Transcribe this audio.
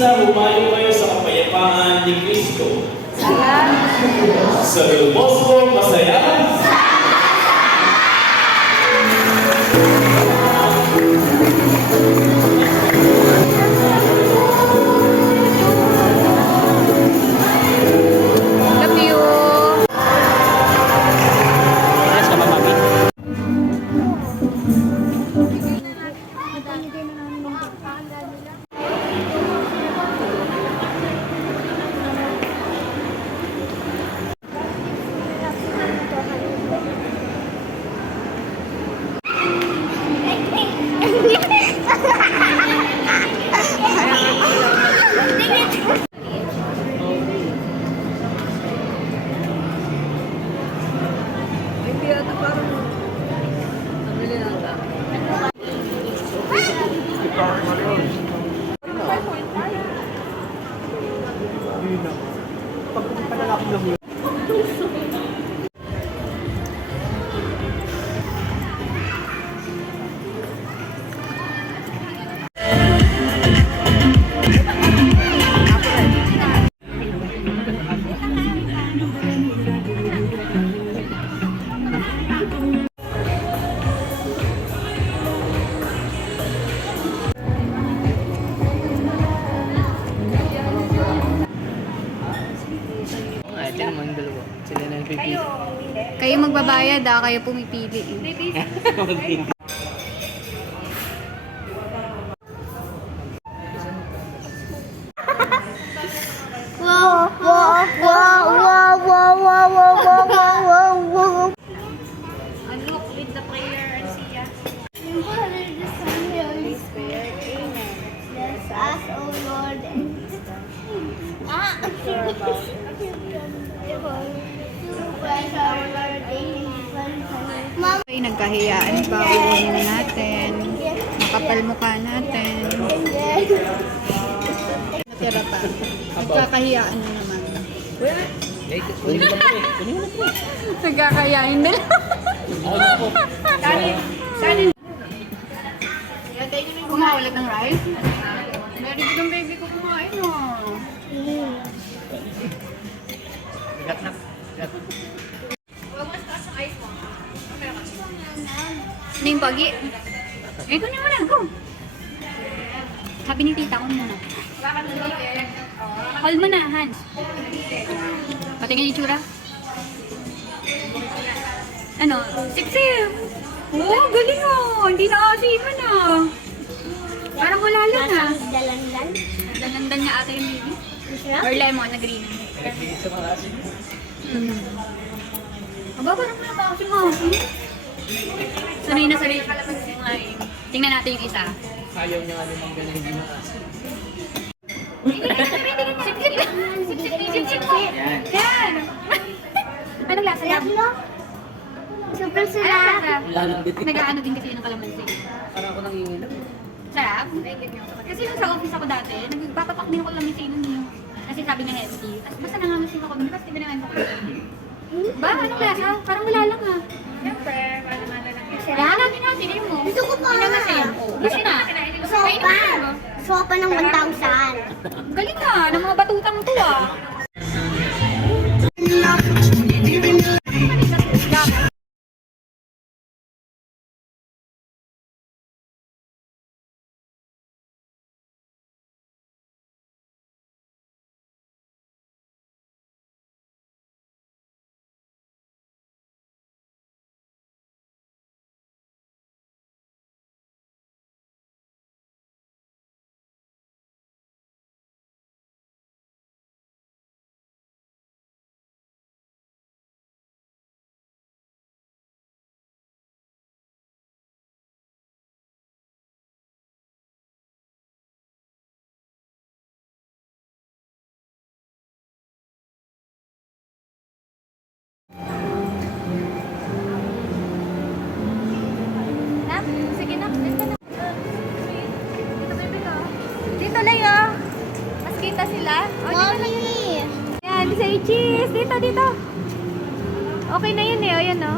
misa, humayo kayo sa kapayapaan ni Kristo. Sa Del Bosco, masaya. Kayo magbabayad kayo pumipili. Unlock with the prayer and siya. Bless us, O Lord, and Ay, nagkahiyaan pa. Unin natin. Makapal mukha natin. Natira pa. Nagkakahiyaan na naman. Nagkakahiyaan din. Kumain ulit ng rice? Very good ang baby ko kumain, oh. Ano yung pagi? Kunin mo na, go! Sabi ni tita ko muna. Hold mo na, Hans. Patingin yung itsura. Ano? Sip-sip! Oh, galing oh! Hindi na asiman ah! Parang wala lang ah. dalandan. Dalandan nga ata yung baby. Or lemon na green. Aba, parang wala pa kasi mga sanay na sanay. Tingnan natin yung isa. Ayaw niya nga namang ganun hindi makasi. Yan! Anong lasa yan? Super Anong sarap. lasa? Lalang din. Nag-aano din kasi yun ng kalamansi. Parang ako nanginginom. Sarap? Kasi nung sa office ako dati, nagpapapak din ako kalamansi nun yun. Kasi sabi niya healthy. Tapos basta nangangasim ako, tapos tibinahan ko. Ba? Anong lasa? Parang wala lang ah. Siyempre, para naman lang. Wala natin natin, eh mo. Gusto ko pa. Gusto na. Sopa. Sopa ng 1,000. Galing na, ng mga batutang to ah. Sige na, dito na. Dito, baby ko. Dito na yun. Mas kita sila. O, dito na. Mommy. Yan, say cheese. Dito, dito. Okay na yun eh. O, yan o.